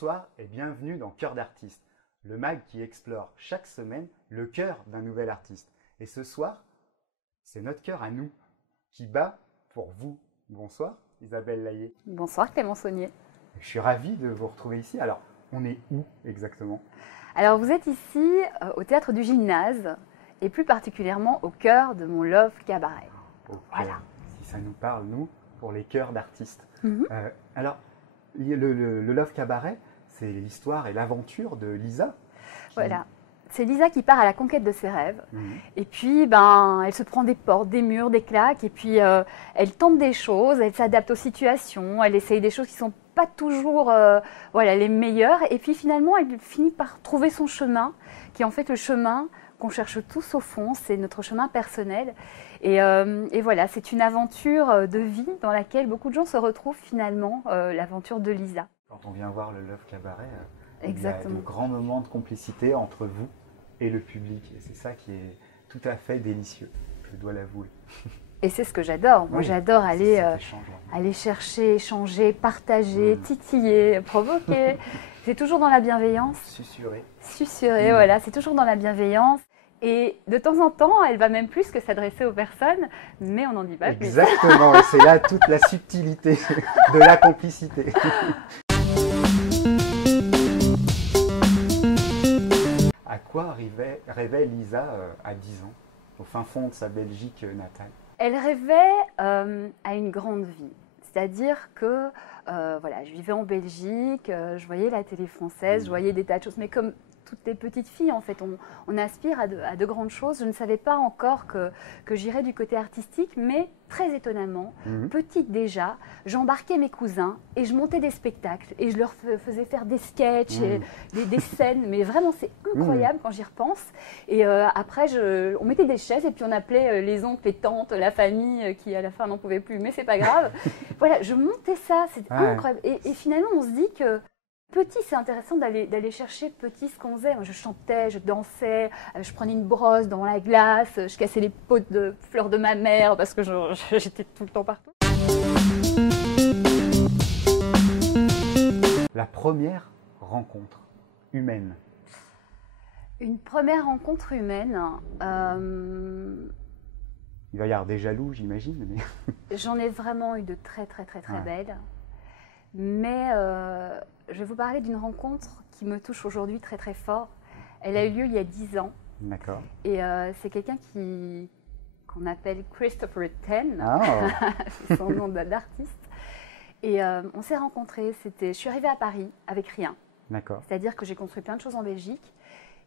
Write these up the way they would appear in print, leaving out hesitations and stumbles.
Bonsoir et bienvenue dans Cœur d'artiste, le mag qui explore chaque semaine le cœur d'un nouvel artiste. Et ce soir, c'est notre cœur à nous qui bat pour vous. Bonsoir Isabelle Laillé. Bonsoir Clément Saunier. Je suis ravi de vous retrouver ici. Alors, on est où exactement? Alors vous êtes ici au Théâtre du Gymnase et plus particulièrement au cœur de mon Love Cabaret. Voilà. Si ça nous parle, nous, pour les cœurs d'artistes. Alors, le Love Cabaret, c'est l'histoire et l'aventure de Lisa. Voilà. C'est Lisa qui part à la conquête de ses rêves. Et puis, elle se prend des portes, des murs, des claques. Et puis, elle tente des choses, elle s'adapte aux situations, elle essaye des choses qui ne sont pas toujours les meilleures. Et puis, finalement, elle finit par trouver son chemin, qui est en fait le chemin qu'on cherche tous au fond. C'est notre chemin personnel. Et voilà, c'est une aventure de vie dans laquelle beaucoup de gens se retrouvent finalement, l'aventure de Lisa. Quand on vient voir le Love Cabaret, exactement, il y a de grands moments de complicité entre vous et le public. Et c'est ça qui est tout à fait délicieux, je dois l'avouer. Et c'est ce que j'adore. Moi, j'adore aller chercher, échanger, partager, titiller, provoquer. C'est toujours dans la bienveillance. Susurrer, voilà. C'est toujours dans la bienveillance. Et de temps en temps, elle va même plus que s'adresser aux personnes, mais on n'en dit pas plus. Exactement, et c'est là toute la subtilité de la complicité. À quoi rêvait Lisa à 10 ans, au fin fond de sa Belgique natale? Elle rêvait à une grande vie. C'est-à-dire que je vivais en Belgique, je voyais la télé française, je voyais des tas de choses, mais comme toutes les petites filles, en fait, on aspire à de grandes choses. Je ne savais pas encore que j'irais du côté artistique, mais très étonnamment, petite déjà, j'embarquais mes cousins et je montais des spectacles et je leur faisais faire des sketchs, des scènes, mais vraiment c'est incroyable quand j'y repense. Et après, on mettait des chaises et puis on appelait les oncles, les tantes, la famille qui à la fin n'en pouvait plus, mais c'est pas grave. Voilà, je montais ça, c'était incroyable. Et finalement, on se dit que petit, c'est intéressant d'aller chercher petit ce qu'on faisait. Moi, je chantais, je dansais, je prenais une brosse dans la glace, je cassais les pots de fleurs de ma mère parce que j'étais tout le temps partout. La première rencontre humaine. Une première rencontre humaine. Il va y avoir des jaloux, j'imagine. Mais... J'en ai vraiment eu de très belles. Mais je vais vous parler d'une rencontre qui me touche aujourd'hui très fort. Elle a eu lieu il y a 10 ans. D'accord. Et c'est quelqu'un qu'on appelle Christopher Ten, c'est son nom d'artiste. Et on s'est rencontrés, je suis arrivée à Paris avec rien. D'accord. C'est-à-dire que j'ai construit plein de choses en Belgique.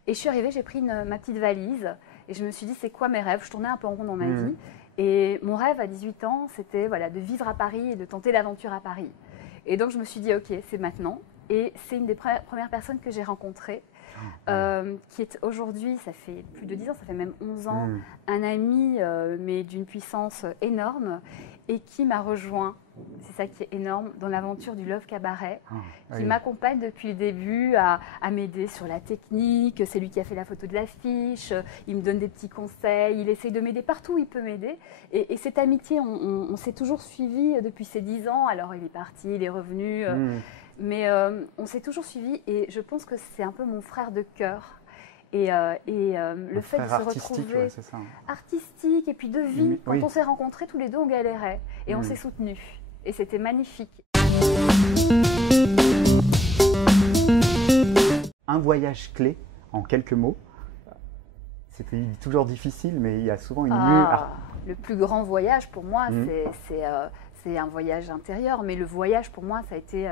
Et je suis arrivée, j'ai pris ma petite valise et je me suis dit, c'est quoi mes rêves? Je tournais un peu en rond dans ma vie. Et mon rêve à 18 ans, c'était de vivre à Paris et de tenter l'aventure à Paris. Et donc, je me suis dit, OK, c'est maintenant. Et c'est une des premières personnes que j'ai rencontrées, qui est aujourd'hui, ça fait plus de 10 ans, ça fait même 11 ans, un ami, mais d'une puissance énorme, et qui m'a rejoint, c'est ça qui est énorme, dans l'aventure du Love Cabaret, qui m'accompagne depuis le début à m'aider sur la technique. C'est lui qui a fait la photo de l'affiche, il me donne des petits conseils, il essaye de m'aider partout où il peut m'aider. Et cette amitié, on s'est toujours suivis depuis ces 10 ans. Alors il est parti, il est revenu, mais on s'est toujours suivis et je pense que c'est un peu mon frère de cœur. Et le fait de se retrouver artistique et puis de vie, quand on s'est rencontrés tous les deux, on galérait et on s'est soutenus. Et c'était magnifique. Un voyage clé, en quelques mots. C'était toujours difficile, mais il y a souvent une Le plus grand voyage pour moi, c'est un voyage intérieur. Mais le voyage pour moi, ça a été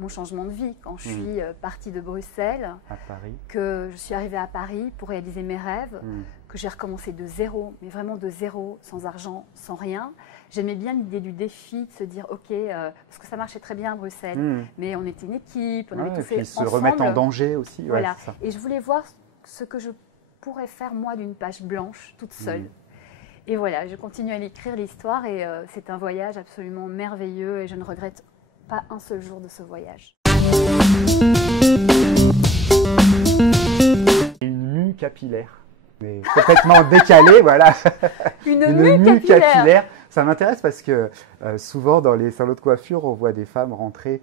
mon changement de vie. Quand je suis partie de Bruxelles, à Paris, que je suis arrivée à Paris pour réaliser mes rêves, que j'ai recommencé de zéro, mais vraiment de zéro, sans argent, sans rien. J'aimais bien l'idée du défi, de se dire, OK, parce que ça marchait très bien à Bruxelles, mais on était une équipe, on avait tout fait ensemble. Se remettre en danger aussi. Voilà. Et je voulais voir ce que je pourrais faire, moi, d'une page blanche, toute seule. Et voilà, je continue à l'écrire, l'histoire, et c'est un voyage absolument merveilleux, et je ne regrette pas un seul jour de ce voyage. Une mue capillaire. Mais complètement décalée, voilà. Une mue capillaire. Ça m'intéresse parce que souvent dans les salons de coiffure, on voit des femmes rentrer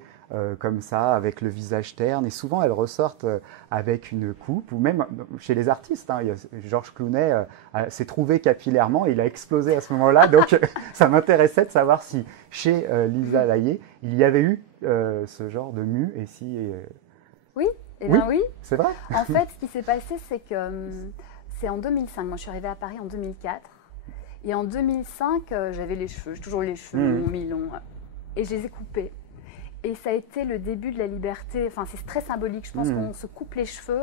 comme ça, avec le visage terne. Et souvent, elles ressortent avec une coupe, ou même chez les artistes. Hein, Georges Clooney s'est trouvé capillairement et il a explosé à ce moment-là. Donc, ça m'intéressait de savoir si chez Lisa Laillé, il y avait eu ce genre de mue. Et si, oui, eh bien oui. C'est vrai. En fait, ce qui s'est passé, c'est que c'est en 2005. Moi, je suis arrivée à Paris en 2004. Et en 2005, j'avais les cheveux, j'ai toujours les cheveux longs, mi-longs, et je les ai coupés. Et ça a été le début de la liberté. Enfin, c'est très symbolique. Je pense qu'on se coupe les cheveux.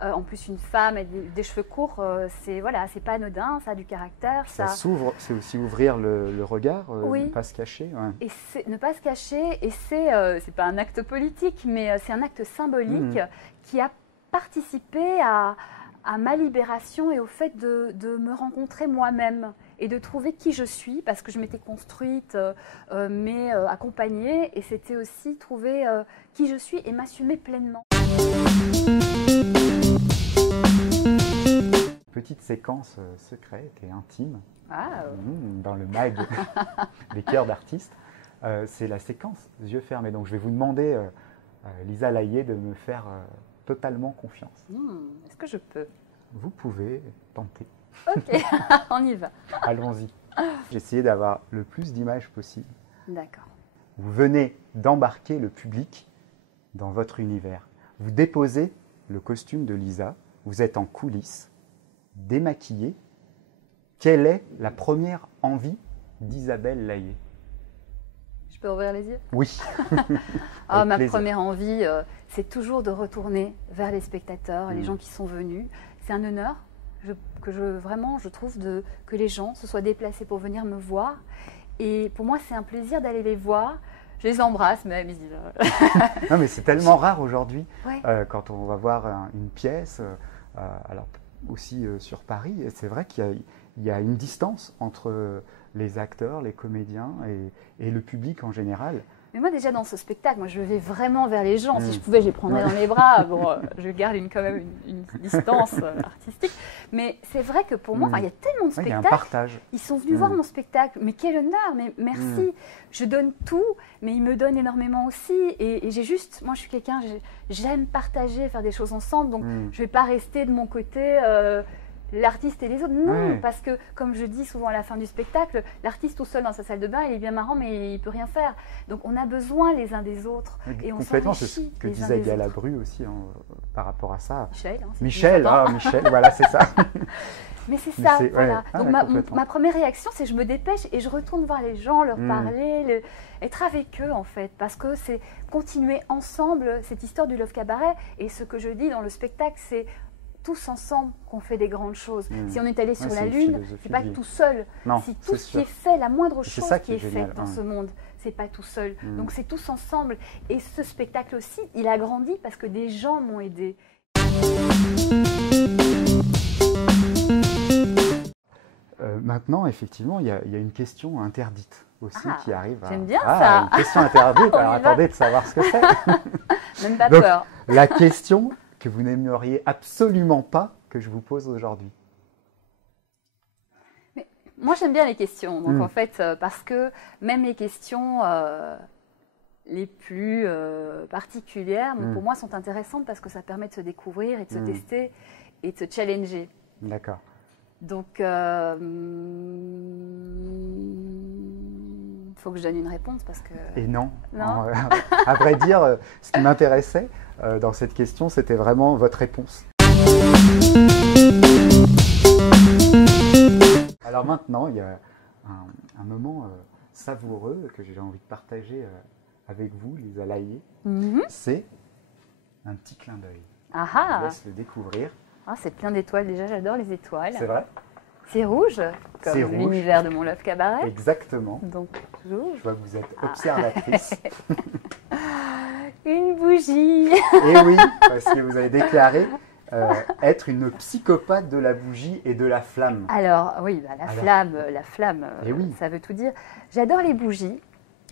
En plus, une femme avec des cheveux courts, c'est pas anodin, ça a du caractère. Ça s'ouvre, c'est aussi ouvrir le regard, oui. Ne pas se cacher. Ouais. Et ne pas se cacher, et c'est pas un acte politique, mais c'est un acte symbolique qui a participé à ma libération et au fait de me rencontrer moi-même et de trouver qui je suis, parce que je m'étais construite, mais accompagnée, et c'était aussi trouver qui je suis et m'assumer pleinement. Petite séquence secrète et intime Ah. dans le mag des cœurs d'artistes, c'est la séquence yeux fermés. Donc je vais vous demander, Lisa Laillé, de me faire totalement confiance. Est-ce que je peux? Vous pouvez tenter. Ok, on y va. Allons-y. J'ai essayé d'avoir le plus d'images possible. D'accord. Vous venez d'embarquer le public dans votre univers. Vous déposez le costume de Lisa, vous êtes en coulisses, démaquillée. Quelle est la première envie d'Isabelle Laillé? Je peux ouvrir les yeux? Oui. Ma première envie, c'est toujours de retourner vers les spectateurs, les gens qui sont venus. C'est un honneur je trouve que les gens se soient déplacés pour venir me voir. Et pour moi, c'est un plaisir d'aller les voir. Je les embrasse même. Ils disent, non, mais c'est tellement rare aujourd'hui, ouais. Quand on va voir une pièce, alors aussi sur Paris, c'est vrai qu'il y a une distance entre les acteurs, les comédiens et le public en général. Mais moi, déjà, dans ce spectacle, moi, je vais vraiment vers les gens. Si je pouvais, je les prendrais dans les bras. Bon, je garde quand même une distance artistique. Mais c'est vrai que pour moi, il y a tellement de spectacles. Il y a un partage. Ils sont venus voir mon spectacle. Mais quel honneur, mais merci. Je donne tout, mais ils me donnent énormément aussi. Et j'ai juste, moi, je suis quelqu'un, j'aime partager, faire des choses ensemble. Donc, je ne vais pas rester de mon côté... l'artiste et les autres, non, parce que comme je dis souvent à la fin du spectacle, l'artiste tout seul dans sa salle de bain, il est bien marrant, mais il ne peut rien faire. Donc on a besoin les uns des autres. Et complètement, c'est ce que disait Galabru aussi par rapport à ça. Michel, Michel, voilà, c'est ça. Mais c'est ça, voilà. Donc ma première réaction, c'est je me dépêche et je retourne voir les gens, leur parler, être avec eux en fait, parce que c'est continuer ensemble cette histoire du Love Cabaret. Et ce que je dis dans le spectacle, c'est tous ensemble qu'on fait des grandes choses. Si on est allé sur la Lune, c'est pas tout seul. Si tout ce qui est fait, la moindre chose qui est faite dans ce monde, c'est pas tout seul. Donc c'est tous ensemble. Et ce spectacle aussi, il a grandi parce que des gens m'ont aidé. Maintenant, effectivement, il y a une question interdite aussi qui arrive. J'aime bien ça. Une question interdite. Alors attendez de savoir ce que c'est. Même pas peur. La question que vous n'aimeriez absolument pas que je vous pose aujourd'hui. Mais moi, j'aime bien les questions. Donc, en fait, parce que même les questions les plus particulières, pour moi, sont intéressantes parce que ça permet de se découvrir et de se tester et de se challenger. D'accord. Donc, faut que je donne une réponse parce que... Et non. À vrai dire, ce qui m'intéressait dans cette question, c'était vraiment votre réponse. Alors maintenant, il y a un moment savoureux que j'ai envie de partager avec vous, Lisa Laillé. C'est un petit clin d'œil. Je vous laisse le découvrir. C'est plein d'étoiles déjà, j'adore les étoiles. C'est vrai? C'est rouge, comme l'univers de mon Love Cabaret. Exactement. Donc, rouge. Je vois que vous êtes observatrice. Une bougie. Et oui, parce que vous avez déclaré être une psychopathe de la bougie et de la flamme. Alors, oui, la flamme, ça veut tout dire. J'adore les bougies.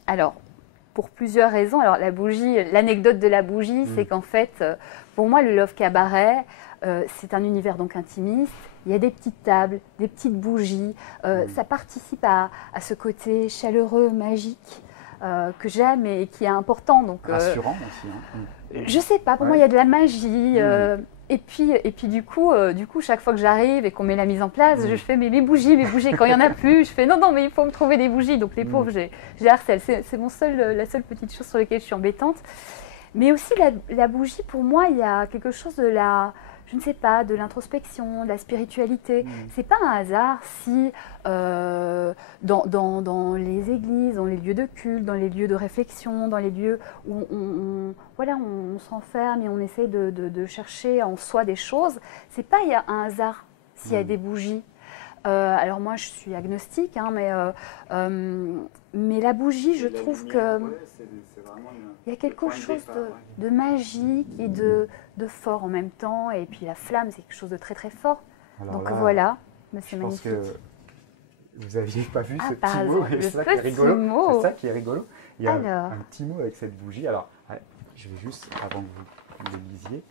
Alors, pour plusieurs raisons. Alors, la bougie, l'anecdote de la bougie, c'est qu'en fait, pour moi, le Love Cabaret, c'est un univers donc intimiste. Il y a des petites tables, des petites bougies. Ça participe à ce côté chaleureux, magique. que j'aime et qui est important. Donc, rassurant aussi. Hein. Je sais pas, pour moi il y a de la magie. Et puis du coup, chaque fois que j'arrive et qu'on met la mise en place, je fais mes bougies. Quand il n'y en a plus, je fais non, mais il faut me trouver des bougies. Donc les pauvres, j'ai harcèle. C'est la seule petite chose sur laquelle je suis embêtante. Mais aussi la bougie, pour moi, il y a quelque chose de je ne sais pas, de l'introspection, de la spiritualité. C'est pas un hasard si dans les églises, dans les lieux de culte, dans les lieux de réflexion, dans les lieux où on s'enferme et on essaie de chercher en soi des choses, c'est pas un hasard s'il y a des bougies. Alors moi je suis agnostique, hein, mais la bougie, je trouve que il y a quelque chose de magique et de fort en même temps, et puis la flamme c'est quelque chose de très très fort. Alors donc là, voilà, c'est magnifique. Je pense que vous n'aviez pas vu ce petit mot, et c'est ça qui est rigolo. C'est ça qui est rigolo. Il y a un petit mot avec cette bougie. Alors je vais juste, avant que vous le lisiez,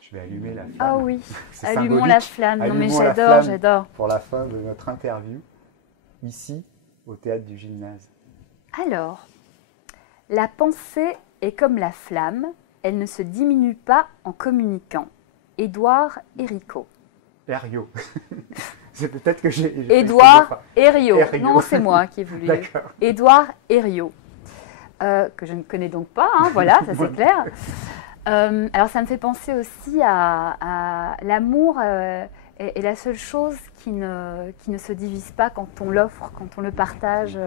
je vais allumer la flamme. Ah oui, allumons la flamme. Non mais j'adore. Pour la fin de notre interview, ici, au Théâtre du Gymnase. Alors, la pensée est comme la flamme, elle ne se diminue pas en communiquant. Édouard Herriot. Herriot. C'est peut-être que j'ai... Édouard Herriot. Non, c'est moi qui ai voulu. D'accord. Édouard Herriot. Que je ne connais donc pas, hein, voilà, ça c'est clair. Alors ça me fait penser aussi à l'amour est la seule chose qui ne se divise pas quand on l'offre, quand on le partage,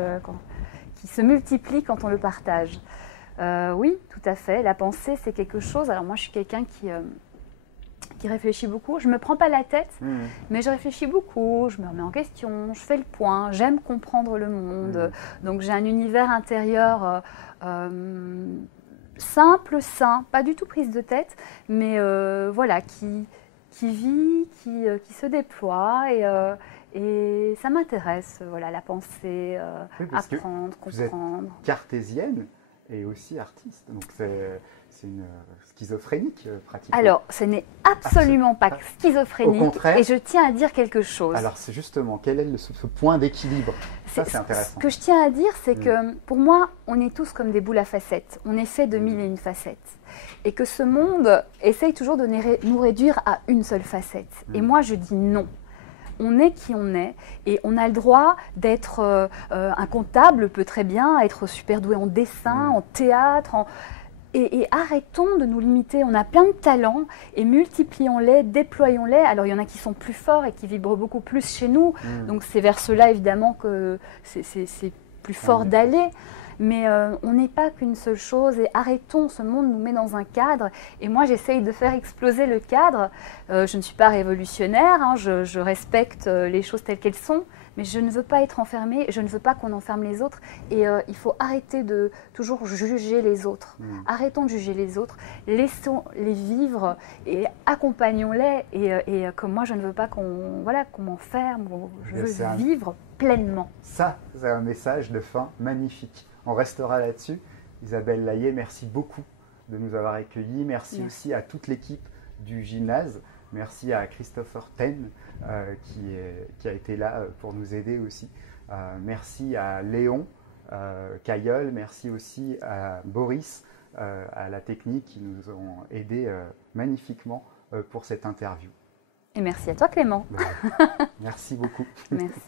qui se multiplie quand on le partage. Oui, tout à fait. La pensée, c'est quelque chose. Alors moi, je suis quelqu'un qui réfléchit beaucoup. Je ne me prends pas la tête, mais je réfléchis beaucoup, je me remets en question, je fais le point, j'aime comprendre le monde. Donc j'ai un univers intérieur simple, sain, pas du tout prise de tête, mais voilà, qui vit, qui se déploie et ça m'intéresse, voilà, la pensée, apprendre, comprendre. Vous êtes cartésienne et aussi artiste, donc c'est une schizophrénique pratiquement. Alors, ce n'est absolument pas schizophrénique. Au contraire. Et je tiens à dire quelque chose. Alors, c'est justement, quel est ce point d'équilibre? Ça, c'est intéressant. Ce que je tiens à dire, c'est que pour moi, on est tous comme des boules à facettes. On est fait de 1001 facettes. Et que ce monde essaye toujours de nous réduire à une seule facette. Et moi, je dis non. On est qui on est et on a le droit d'être un comptable, peut très bien être super doué en dessin, en théâtre, et arrêtons de nous limiter. On a plein de talents et multiplions-les, déployons-les. Alors il y en a qui sont plus forts et qui vibrent beaucoup plus chez nous, donc c'est vers cela évidemment que c'est plus fort d'aller. Mais on n'est pas qu'une seule chose et arrêtons, ce monde nous met dans un cadre et moi j'essaye de faire exploser le cadre. Je ne suis pas révolutionnaire, hein, je respecte les choses telles qu'elles sont, mais je ne veux pas être enfermée, je ne veux pas qu'on enferme les autres et il faut arrêter de toujours juger les autres. Arrêtons de juger les autres, laissons-les vivre et accompagnons-les et comme moi je ne veux pas qu'on m'enferme, je veux vivre pleinement. Ça, c'est un message de fin magnifique. On restera là-dessus. Isabelle Layet, merci beaucoup de nous avoir accueillis. Merci aussi à toute l'équipe du gymnase. Merci à Christopher Ten qui a été là pour nous aider aussi. Merci à Léon Cailleul. Merci aussi à Boris, à la technique qui nous ont aidés magnifiquement pour cette interview. Et merci à toi Clément. Merci beaucoup. Merci.